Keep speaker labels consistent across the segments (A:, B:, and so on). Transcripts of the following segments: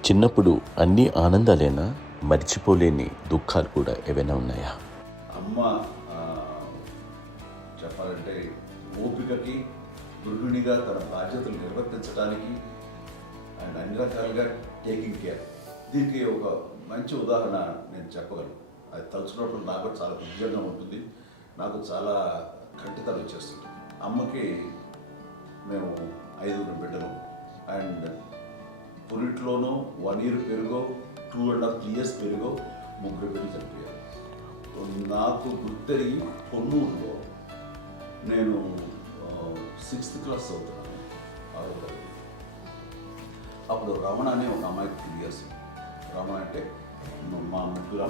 A: చిన్నప్పుడు అన్ని ఆనందాలేనా? మర్చిపోలేని దుఃఖాలు కూడా ఏవైనా ఉన్నాయా?
B: అమ్మ చెప్పాలంటే ఓపికకి గృహిణిగా తన బాధ్యతలు నిర్వర్తించడానికి అండ్ అన్ని రకాలుగా టేకింగ్ కేర్ దీనికి ఒక మంచి ఉదాహరణ నేను చెప్పగలను. అది తలుచుకోవడం నాకు చాలా ఉద్యోగంగా ఉంటుంది. నాకు చాలా కంటితలు వచ్చేస్తుంది. అమ్మకి మేము ఐదుగురు బిడ్డలు. అండ్ పురిట్లోనూ one year పెరుగో two and half three years పెరుగో ముగ్గురు బిడ్డలు చనిపోయారు నాకు గుర్తెరిగి పొన్నూరులో నేను సిక్స్త్ క్లాస్ చదువుతున్నాను. ఆరో తరగతి అప్పుడు రమణ అనే ఒక అమ్మాయికి త్రీ ఇయర్స్ రమణ అంటే మా- ముగ్గురు.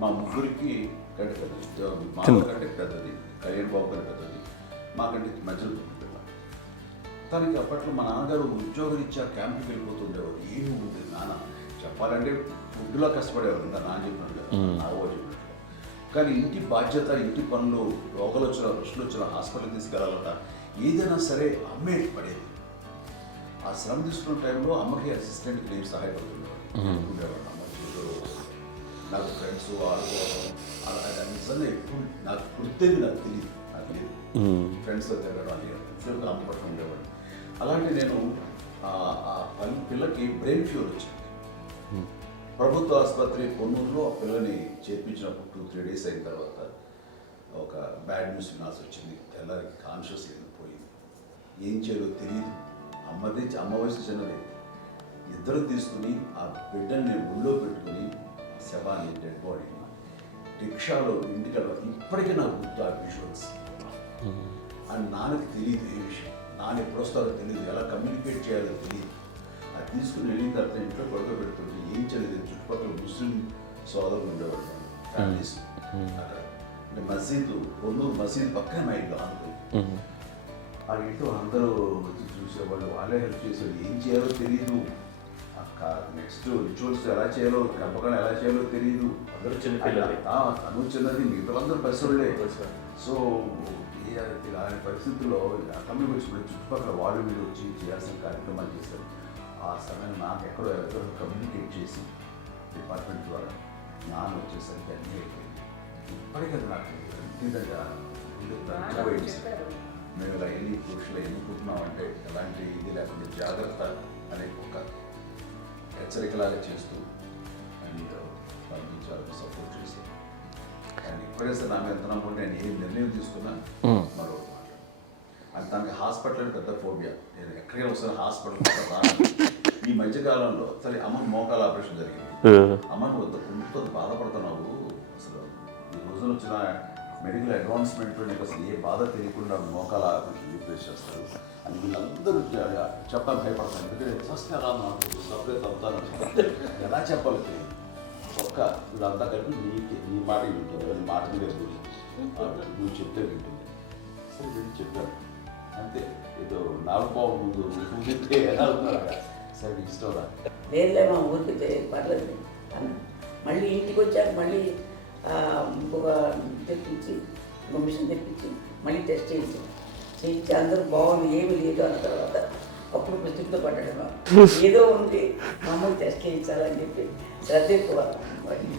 B: మా ముగ్గురికి కంటే పెద్దది. మా కంటే పెద్దది. కళ్యాణ్ బాబు కంటే పెద్దది. మాకంటే మధ్యలో తనకి అప్పట్లో మా నాన్నగారు ఉద్యోగం ఇచ్చా క్యాంప్కి వెళ్ళిపోతుండేవారు. ఏమి ఉంది నాన్న? చెప్పాలంటే ఫుడ్లో కష్టపడేవారు. ఇంకా నాన్న చెప్పినట్టు నా ఓ చెప్పినట్టు కానీ ఇంటి బాధ్యత ఇంటి పనులు రోగాలు వచ్చిన రుషులు వచ్చిన హాస్పిటల్ తీసుకెళ్ళాలట. ఏదైనా సరే అమ్మే పడేది. ఆ శ్రమ తీసుకున్న టైంలో అమ్మకి అసిస్టెంట్కి నేను ఉండేవాడు అమ్మ నాకు ఫ్రెండ్స్ ఆడుకోవడం అలా నిజంగా ఎప్పుడు నాకు గుర్తేది నాకు తెలియదు నాకు తెలియదు ఫ్రెండ్స్తో తిరగడం అమ్మ పట్ల ఉండేవాడు అలాంటి నేను ఆ- ఆ పని పిల్లకి బ్రెయిన్ ఫ్యూర్ వచ్చింది. ప్రభుత్వ ఆసుపత్రి పొన్నూరులో ఆ పిల్లని చేర్పించినప్పుడు టూ త్రీ డేస్ అయిన తర్వాత ఒక బ్యాడ్ న్యూస్ వినాల్సి వచ్చింది. తెల్లారికి కాన్షియస్ పోయింది ఏం చేయాలో తెలియదు అమ్మది అమ్మ వయసు చిన్నది ఇద్దరు తీసుకుని ఆ బిడ్డల్ని ఒళ్ళో పెట్టుకుని ఆ శవాన్ని డెడ్ బాడీని రిక్షాలో ఇంటికి ఇప్పటికీ నాకు గుర్తు ఆ విజువల్స్ అండ్ నాన్నకి తెలియదు ఏ విషయం. నాన్న ఎప్పుడు వస్తారో తెలియదు ఎలా కమ్యూనికేట్ చేయాలో తెలియదు. అది తీసుకుని వెళ్ళిన తర్వాత ఇంట్లో పడుకోబెడుతుంటే ఏం చేయలేదు చుట్టుపక్కల ముస్లిం సోదరులు ఉండేవాళ్ళు. ఫ్యామిలీస్. అక్కడ అంటే మసీదు పొన్నూరు మసీదు పక్కన మా ఇల్లు ఆనుకుంది ఆ ఇంట్లో అందరూ వచ్చి చూసేవాళ్ళు వాళ్ళే హెల్ప్ చేసేవాళ్ళు. ఏం చేయాలో తెలియదు రిచువల్స్ ఎలా చేయాలో కంపకం ఎలా చేయాలో తెలియదు
C: అందరూ చిన్న పిల్లలే.
B: ఆ, తను చిన్నది మిగతా అందరూ పసివాళ్ళే సో ఈ- ఇలాంటి పరిస్థితుల్లో కమ్యూనికేషన్ చుట్టుపక్కల వాళ్ళు వీళ్ళు వచ్చి చేయాల్సిన కార్యక్రమాలు చేశారు. ఆ సమయం నాకు ఎక్కడో ఎవరో కమ్యూనికేట్ చేసి డిపార్ట్మెంట్ ద్వారా నాన్న వచ్చేసరికి అన్నీ అయిపోయింది. ఇప్పటికీ నాకు పంచబడింది. మేము ఇలా ఎన్ని పురుషులు ఎన్నుకుంటున్నామంటే ఎలాంటి ఇది లేకుండా జాగ్రత్త హెచ్చరికలాగా చేస్తూ అండ్ సపోర్ట్ చేసి అండ్ ఇప్పుడైతే నా మీద ఎంత నమ్మకం నేను ఏ నిర్ణయం తీసుకున్నా మరో మాట. అండ్ తనకి హాస్పిటల్ పెద్ద ఫోబియా. నేను ఎక్కడికి వస్తాను హాస్పిటల్ రాను ఈ మధ్యకాలంలో సరే అమ్మ మోకాల ఆపరేషన్ జరిగింది. అమ్మ నువ్వు వద్ద కుంటుతో బాధపడుతున్నావు? అసలు ఈ రోజున వచ్చిన మెడికల్ అడ్వాన్స్మెంట్లో నీకు అసలు ఏ బాధ తెలియకుండా మోకాల ఆపరేషన్ రీప్లేస్ చేస్తారు. అని వీళ్ళందరూ చెప్పాలి భయపడతాను ఎందుకంటే ఫస్ట్ ఎలా నాకు సపరేట్ అవుతాను ఎలా చెప్పాలి తెలియదు. ఒక్క వీళ్ళంతా కలిపి నీకు నీ మాట వింటుంది ఎవరి మాట మీద నువ్వు చెప్తే వింటుంది. సరే నేను చెప్పాను అంతే. ఏదో నాలుగు పావు ముందు ఊరితే ఎలా ఉన్నారా సరే ఇష్టం రా.
D: లేదులే మా ఊరికి పర్లేదు. మళ్ళీ ఇంటికి వచ్చాక మళ్ళీ తెప్పించి ఇంకో మిషన్ తెప్పించి మళ్ళీ టెస్ట్ చేయించాం. చేయించి అందరూ బాగుంది ఏమీ లేదు అన్న తర్వాత అప్పుడు పుస్తకంతో పడ్డాడు. ఏదో ఉంది మామూలు టెస్ట్ చేయించాలని చెప్పి శ్రద్ధ ఎక్కువ.